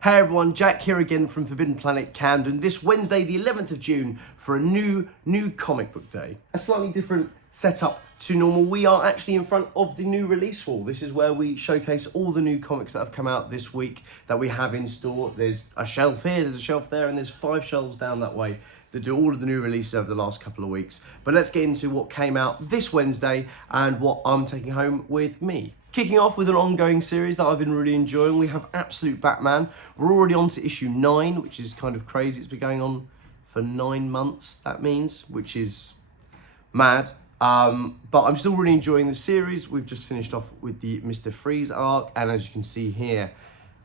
Hey everyone, Jack here again from Forbidden Planet Camden. This Wednesday, the 11th of June, for a new comic book day. A slightly different setup to normal. We are actually in front of the new release wall. This is where we showcase all the new comics that have come out this week that we have in store. There's a shelf here, there's a shelf there, and there's 5 shelves down that way that do all of the new releases over the last couple of weeks. But let's get into what came out this Wednesday and what I'm taking home with me. Kicking off with an ongoing series that I've been really enjoying, we have Absolute Batman. We're already on to issue 9, which is kind of crazy. It's been going on for 9 months, that means, which is mad. But I'm still really enjoying the series. We've just finished off with the Mr. Freeze arc, and as you can see here,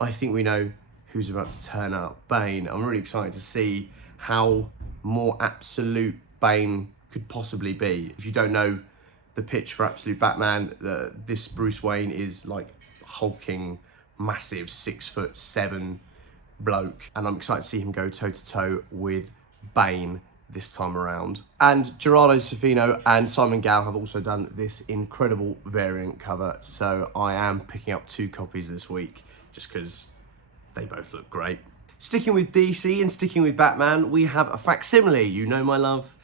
I think we know who's about to turn up. Bane. I'm really excited to see how more absolute Bane could possibly be. If you don't know the pitch for Absolute Batman, this Bruce Wayne is like hulking, massive 6'7" bloke, and I'm excited to see him go toe to toe with Bane this time around. And Gerardo Sofino and Simon Gao have also done this incredible variant cover, so I am picking up 2 copies this week just because they both look great. Sticking with DC and sticking with Batman, we have a facsimile, you know my love,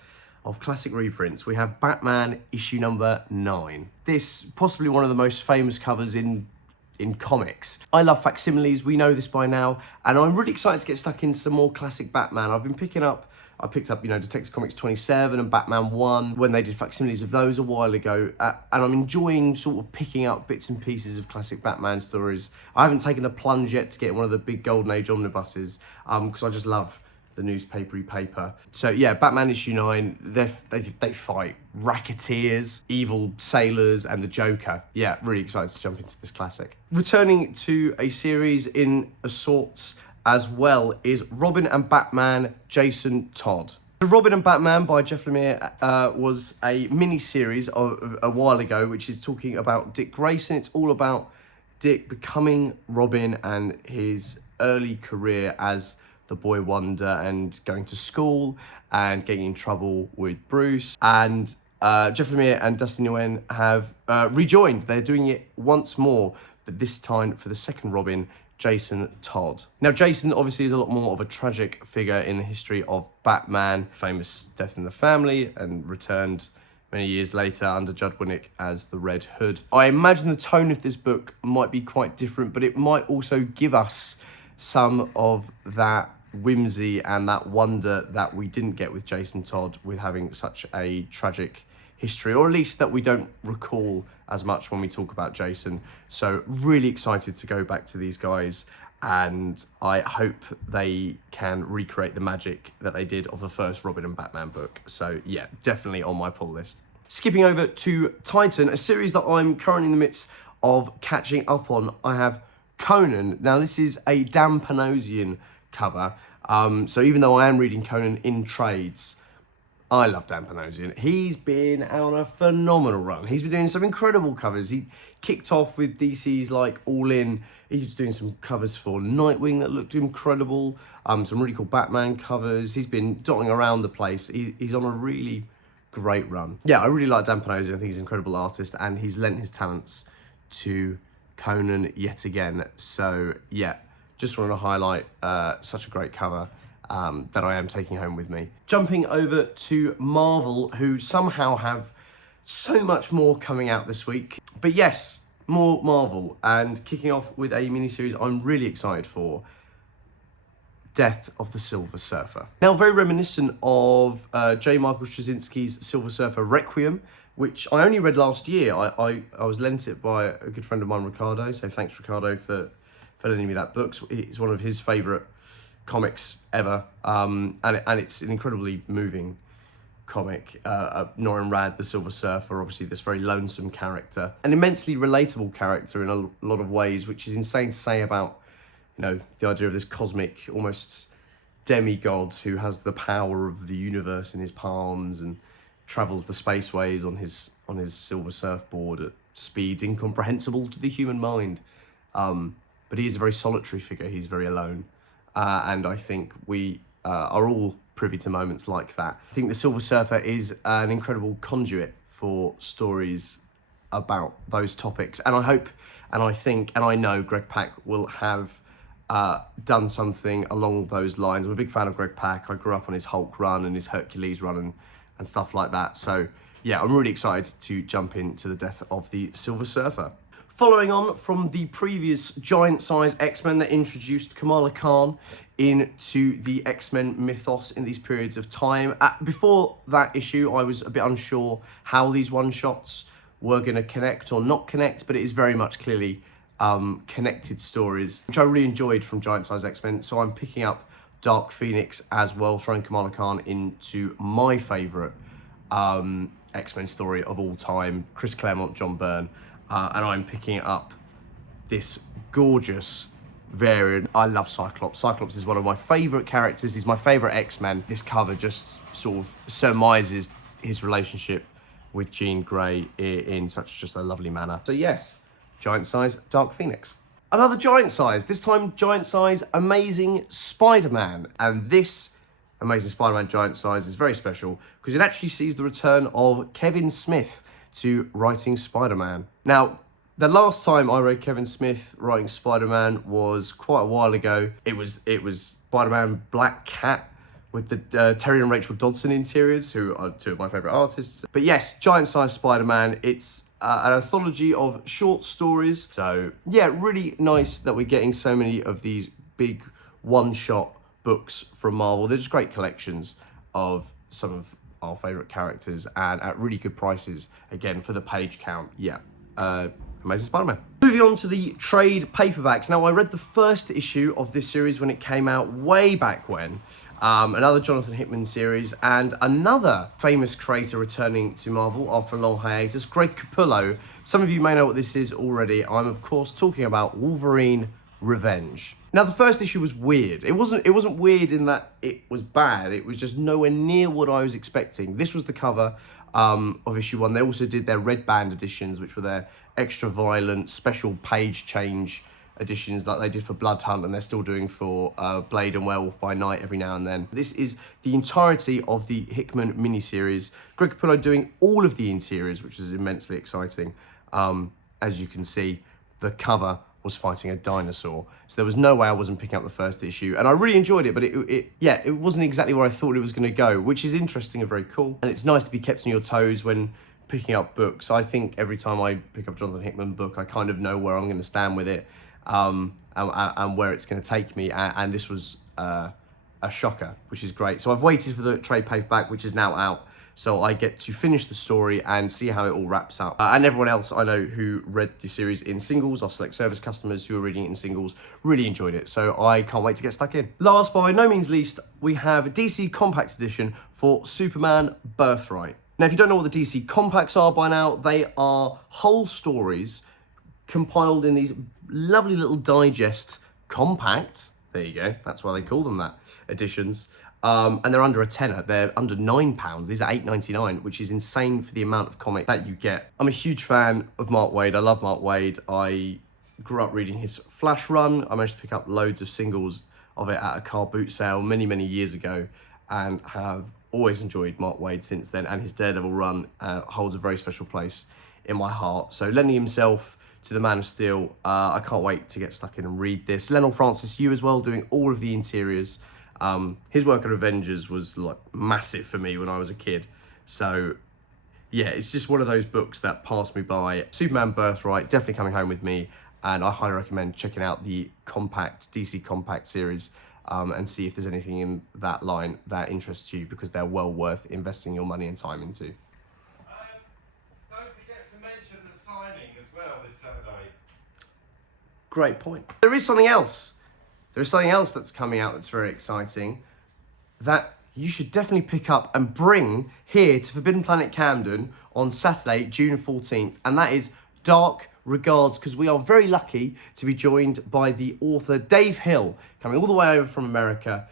of classic reprints. We have Batman issue number 9. This possibly one of the most famous covers in comics. I love facsimiles, we know this by now, and I'm really excited to get stuck in some more classic Batman. I picked up, you know, Detective Comics 27 and Batman 1 when they did facsimiles of those a while ago, and I'm enjoying sort of picking up bits and pieces of classic Batman stories. I haven't taken the plunge yet to get one of the big Golden Age omnibuses, because I just love the newspapery paper. So yeah, Batman issue 9, they fight racketeers, evil sailors, and the Joker. Yeah, really excited to jump into this classic. Returning to a series in a sorts as well is Robin and Batman Jason Todd. The Robin and Batman by Jeff Lemire was a mini-series a while ago, which is talking about Dick Grayson. It's all about Dick becoming Robin and his early career as the boy wonder and going to school and getting in trouble with Bruce. And Jeff Lemire and Dustin Nguyen have rejoined. They're doing it once more, but this time for the second Robin, Jason Todd. Now, Jason obviously is a lot more of a tragic figure in the history of Batman. Famous death in the family, and returned many years later under Judd Winnick as the Red Hood. I imagine the tone of this book might be quite different, but it might also give us some of that whimsy and that wonder that we didn't get with Jason Todd, with having such a tragic history, or at least that we don't recall as much when we talk about Jason. So really excited to go back to these guys, and I hope they can recreate the magic that they did of the first Robin and Batman book. So yeah, definitely on my pull list. Skipping over to Titan, a series that I'm currently in the midst of catching up on, I have Conan. Now this is a Dan Panosian cover, so even though I am reading Conan in trades, I love Dan Panosian. He's been on a phenomenal run. He's been doing some incredible covers. He kicked off with DC's like All In. He's doing some covers for Nightwing that looked incredible. Some really cool Batman covers. He's been dotting around the place. He's on a really great run. Yeah, I really like Dan Panosian. I think he's an incredible artist, and he's lent his talents to Conan yet again. So yeah, just want to highlight such a great cover that I am taking home with me. Jumping over to Marvel, who somehow have so much more coming out this week. But yes, more Marvel, and kicking off with a miniseries I'm really excited for, Death of the Silver Surfer. Now, very reminiscent of J. Michael Straczynski's Silver Surfer Requiem, which I only read last year. I was lent it by a good friend of mine, Ricardo, so thanks Ricardo for lending me that book. It's one of his favourite comics ever, and it's an incredibly moving comic. Norrin Radd, the Silver Surfer, obviously this very lonesome character, an immensely relatable character in a lot of ways, which is insane to say about, you know, the idea of this cosmic, almost demigod who has the power of the universe in his palms and travels the spaceways on his silver surfboard at speeds incomprehensible to the human mind. But he is a very solitary figure. He's very alone. And I think we are all privy to moments like that. I think the Silver Surfer is an incredible conduit for stories about those topics. And I hope, and I think, and I know Greg Pak will have done something along those lines. I'm a big fan of Greg Pak. I grew up on his Hulk run and his Hercules run and stuff like that. So yeah, I'm really excited to jump into the death of the Silver Surfer. Following on from the previous giant-size X-Men that introduced Kamala Khan into the X-Men mythos in these periods of time. Before that issue, I was a bit unsure how these one-shots were going to connect or not connect, but it is very much clearly connected stories, which I really enjoyed from giant-size X-Men. So I'm picking up Dark Phoenix as well, throwing Kamala Khan into my favourite X-Men story of all time, Chris Claremont, John Byrne. And I'm picking up this gorgeous variant. I love Cyclops. Cyclops is one of my favourite characters. He's my favourite X-Men. This cover just sort of surmises his relationship with Jean Grey in such just a lovely manner. So yes, giant size Dark Phoenix. Another giant size, this time giant size Amazing Spider-Man. And this Amazing Spider-Man giant size is very special because it actually sees the return of Kevin Smith to writing Spider-Man. Now, the last time I read Kevin Smith writing Spider-Man was quite a while ago. It was Spider-Man Black Cat with the Terry and Rachel Dodson interiors, who are two of my favourite artists. But yes, giant-sized Spider-Man. It's an anthology of short stories. So yeah, really nice that we're getting so many of these big one-shot books from Marvel. They're just great collections of some of our favourite characters and at really good prices, again, for the page count. Yeah, Amazing Spider-Man. Moving on to the trade paperbacks. Now, I read the first issue of this series when it came out way back when. Another Jonathan Hickman series and another famous creator returning to Marvel after a long hiatus, Greg Capullo. Some of you may know what this is already. I'm, of course, talking about Wolverine Revenge. Now, the first issue was weird. It wasn't weird in that it was bad. It was just nowhere near what I was expecting. This was the cover of issue 1. They also did their red band editions, which were their extra violent special page change editions like they did for Blood Hunt, and they're still doing for Blade and Werewolf by Night every now and then. This is the entirety of the Hickman miniseries. Greg Capullo doing all of the interiors, which is immensely exciting. As you can see, the cover was fighting a dinosaur, so there was no way I wasn't picking up the first issue, and I really enjoyed it, but it wasn't exactly where I thought it was going to go, which is interesting and very cool, and it's nice to be kept on your toes when picking up books. I think every time I pick up a Jonathan Hickman book, I kind of know where I'm going to stand with it, and where it's going to take me, and this was a shocker, which is great. So I've waited for the trade paperback, which is now out, so I get to finish the story and see how it all wraps up. And everyone else I know who read the series in singles, our select service customers who are reading it in singles, really enjoyed it. So I can't wait to get stuck in. Last but by no means least, we have DC Compact Edition for Superman Birthright. Now, if you don't know what the DC Compacts are by now, they are whole stories compiled in these lovely little digest compact, there you go, that's why they call them that, editions. And they're under a tenner. They're under £9. These are £8.99, which is insane for the amount of comic that you get. I'm a huge fan of Mark Waid. I love Mark Waid. I grew up reading his Flash run. I managed to pick up loads of singles of it at a car boot sale many, many years ago, and have always enjoyed Mark Waid since then. And his Daredevil run holds a very special place in my heart. So lending himself to the Man of Steel, I can't wait to get stuck in and read this. Lionel Francis Yu as well, doing all of the interiors. His work on Avengers was like massive for me when I was a kid. So yeah, it's just one of those books that passed me by. Superman Birthright, definitely coming home with me, and I highly recommend checking out the DC Compact series and see if there's anything in that line that interests you, because they're well worth investing your money and time into. Don't forget to mention the signing as well this Saturday. Great point. There is something else. There's something else that's coming out that's very exciting that you should definitely pick up and bring here to Forbidden Planet Camden on Saturday, June 14th, and that is Dark Regards, because we are very lucky to be joined by the author Dave Hill, coming all the way over from America,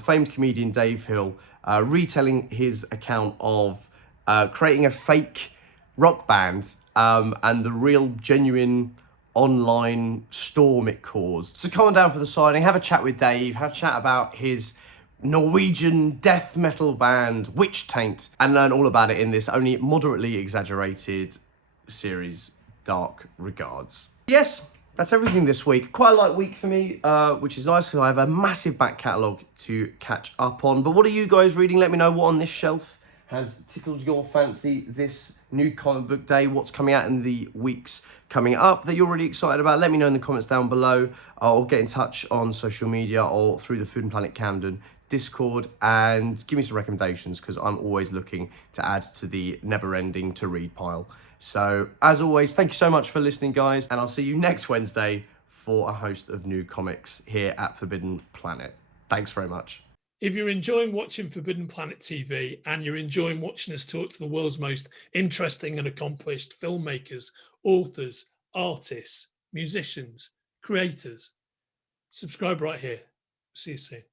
famed comedian Dave Hill, retelling his account of creating a fake rock band and the real genuine online storm it caused. So come on down for the signing, have a chat with Dave, have a chat about his Norwegian death metal band Witch Taint, and learn all about it in this only moderately exaggerated series, Dark Regards. Yes, That's everything this week. Quite a light week for me, which is nice because I have a massive back catalogue to catch up on. But what are you guys reading? Let me know what on this shelf has tickled your fancy this new comic book day. What's coming out in the weeks coming up that you're really excited about? Let me know in the comments down below. Or get in touch on social media or through the Forbidden Planet Camden Discord and give me some recommendations because I'm always looking to add to the never-ending to read pile. So, as always, thank you so much for listening, guys, and I'll see you next Wednesday for a host of new comics here at Forbidden Planet. Thanks very much. If you're enjoying watching Forbidden Planet TV and you're enjoying watching us talk to the world's most interesting and accomplished filmmakers, authors, artists, musicians, creators, subscribe right here. See you soon.